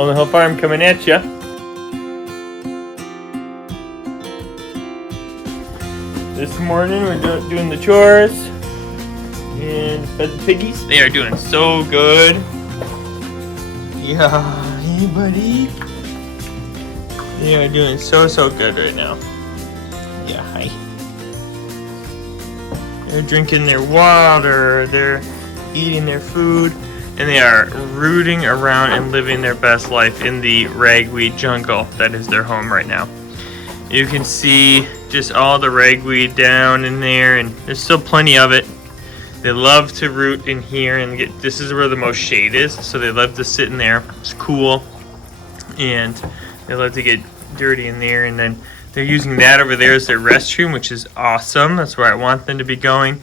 Walnut Hill Farm coming at ya. This morning we're doing the chores and fed the piggies. They are doing so good. Yeah, hey buddy. They are doing so good right now. Yeah, hi. They're drinking their water, they're eating their food, and they are rooting around and living their best life in the ragweed jungle that is their home right now. You can see just all the ragweed down in there, and there's still plenty of it. They love to root in here and this is where the most shade is, so they love to sit in there. It's cool, and they love to get dirty in there, and then they're using that over there as their restroom, which is awesome. That's where I want them to be going.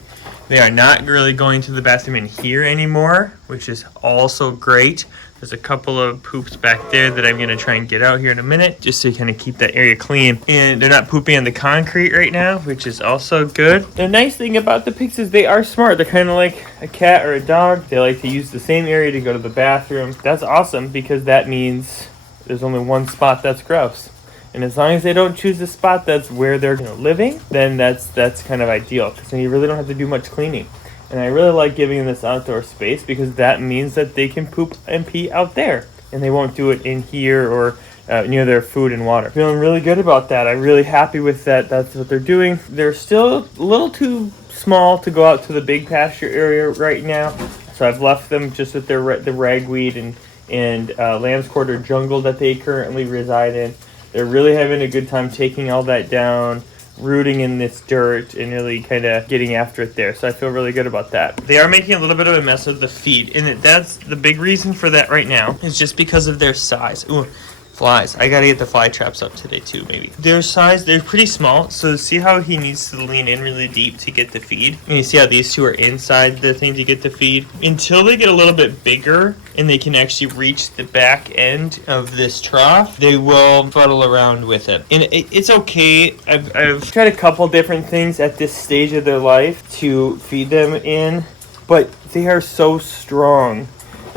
They are not really going to the bathroom in here anymore, which is also great. There's a couple of poops back there that I'm going to try and get out here in a minute, just to kind of keep that area clean. And they're not pooping on the concrete right now, which is also good. The nice thing about the pigs is they are smart. They're kind of like a cat or a dog. They like to use the same area to go to the bathroom. That's awesome, because that means there's only one spot that's gross. And as long as they don't choose a spot that's where they're living, then that's kind of ideal, because then you really don't have to do much cleaning. And I really like giving them this outdoor space, because that means that they can poop and pee out there, and they won't do it in here or near their food and water. Feeling really good about that. I'm really happy with that. That's what they're doing. They're still a little too small to go out to the big pasture area right now, so I've left them just with the ragweed and lamb's quarter jungle that they currently reside in. They're really having a good time taking all that down, rooting in this dirt, and really kind of getting after it there. So I feel really good about that. They are making a little bit of a mess of the feed, and that's the big reason for that right now is just because of their size. Ooh, flies. I gotta get the fly traps up today too, maybe. Their size, they're pretty small, so see how he needs to lean in really deep to get the feed? And you see how these two are inside the thing to get the feed? Until they get a little bit bigger and they can actually reach the back end of this trough, they will fuddle around with it. And it's okay. I've tried a couple different things at this stage of their life to feed them in, but they are so strong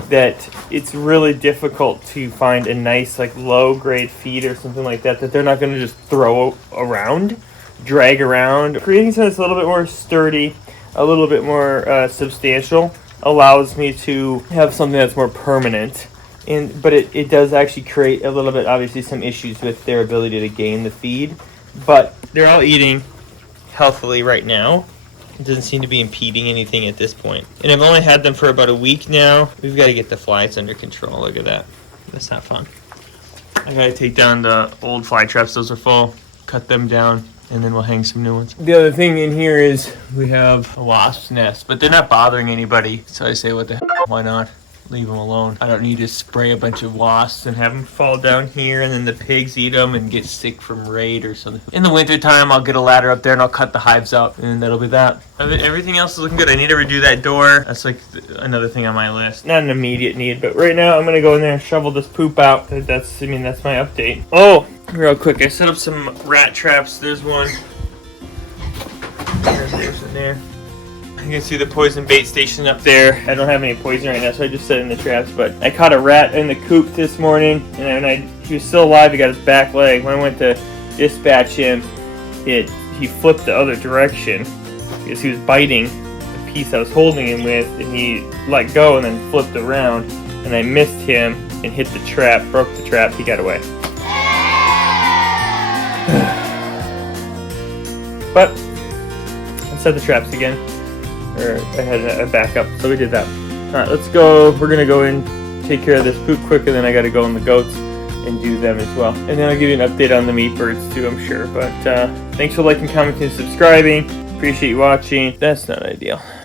that it's really difficult to find a nice, like, low-grade feed or something like that they're not going to just throw around, drag around. Creating something that's a little bit more sturdy, a little bit more substantial, allows me to have something that's more permanent. But it does actually create a little bit, obviously, some issues with their ability to gain the feed. But they're all eating healthily right now. It doesn't seem to be impeding anything at this point. And I've only had them for about a week now. We've got to get the flies under control. Look at that. That's not fun. I got to take down the old fly traps. Those are full. Cut them down, and then we'll hang some new ones. The other thing in here is we have a wasp's nest, but they're not bothering anybody. So I say, what the heck? Why not? Leave them alone. I don't need to spray a bunch of wasps and have them fall down here, and then the pigs eat them and get sick from raid or something. In the wintertime, I'll get a ladder up there and I'll cut the hives out, and that'll be that. Everything else is looking good. I need to redo that door. That's like another thing on my list. Not an immediate need, but right now I'm gonna go in there and shovel this poop out. That's my update. Oh, real quick, I set up some rat traps. There's one. There's in there. You can see the poison bait station up there. I don't have any poison right now, so I just set in the traps. But I caught a rat in the coop this morning, and he was still alive. He got his back leg. When I went to dispatch him, he flipped the other direction because he was biting the piece I was holding him with, and he let go and then flipped around, and I missed him and hit the trap, broke the trap. He got away. But I set the traps again. Or I had a backup, so we did that. Alright, let's go. We're gonna go in, take care of this poop quick, and then I gotta go on the goats and do them as well. And then I'll give you an update on the meat birds too, I'm sure. But thanks for liking, commenting, and subscribing. Appreciate you watching. That's not ideal.